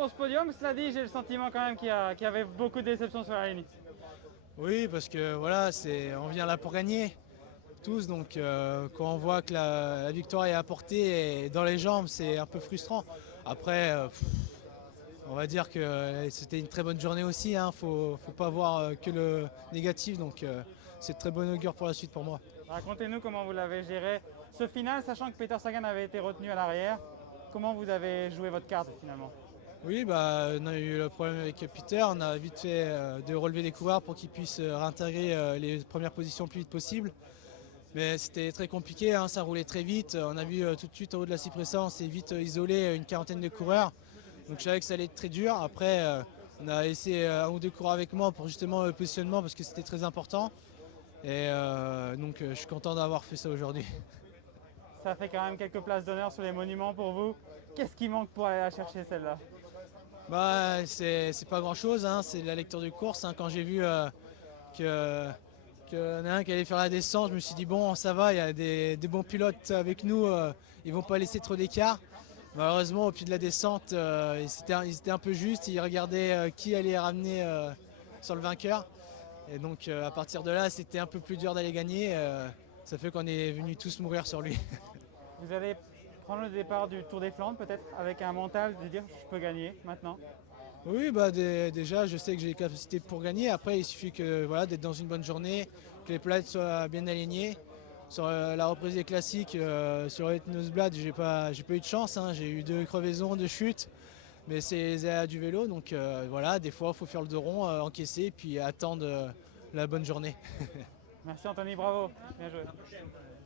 pour ce podium. Cela dit, j'ai le sentiment quand même qu'il y avait beaucoup de déceptions sur la ligne. Oui, parce que voilà, on vient là pour gagner tous, donc quand on voit que la victoire est à portée et dans les jambes, c'est un peu frustrant. Après, on va dire que c'était une très bonne journée aussi, hein. Faut pas voir que le négatif, donc c'est de très bon augure pour la suite pour moi. Racontez-nous comment vous l'avez géré. Ce final, sachant que Peter Sagan avait été retenu à l'arrière, comment vous avez joué votre carte finalement? Oui, bah, on a eu le problème avec Peter, on a vite fait de relever les coureurs pour qu'ils puissent réintégrer les premières positions le plus vite possible. Mais c'était très compliqué, hein, ça roulait très vite. On a vu tout de suite au haut de la Cipressa, on s'est vite isolé une quarantaine de coureurs. Donc je savais que ça allait être très dur. Après, on a laissé un ou deux coureurs avec moi pour justement le positionnement parce que c'était très important. Et donc je suis content d'avoir fait ça aujourd'hui. Ça fait quand même quelques places d'honneur sur les monuments pour vous. Qu'est-ce qui manque pour aller la chercher celle-là? Bah, c'est pas grand chose, hein, c'est la lecture de course. Hein. Quand j'ai vu que qu'il y en a un qui allait faire la descente, je me suis dit bon, ça va, il y a des bons pilotes avec nous, ils vont pas laisser trop d'écart. Malheureusement, au pied de la descente, ils étaient un peu justes, ils regardaient qui allait ramener sur le vainqueur. Et donc à partir de là, c'était un peu plus dur d'aller gagner. Ça fait qu'on est venus tous mourir sur lui. Vous allez prendre le départ du Tour des Flandres peut-être avec un mental de dire je peux gagner maintenant. Oui, bah, déjà, je sais que j'ai les capacités pour gagner. Après, il suffit que, voilà, d'être dans une bonne journée, que les planètes soient bien alignées. Sur la reprise des classiques, sur le Nosblad, j'ai pas eu de chance, hein. J'ai eu 2 crevaisons, 2 chutes, mais c'est les aléas du vélo. Donc voilà, des fois, il faut faire le dos rond, encaisser, puis attendre la bonne journée. Merci Anthony, bravo. Bien joué.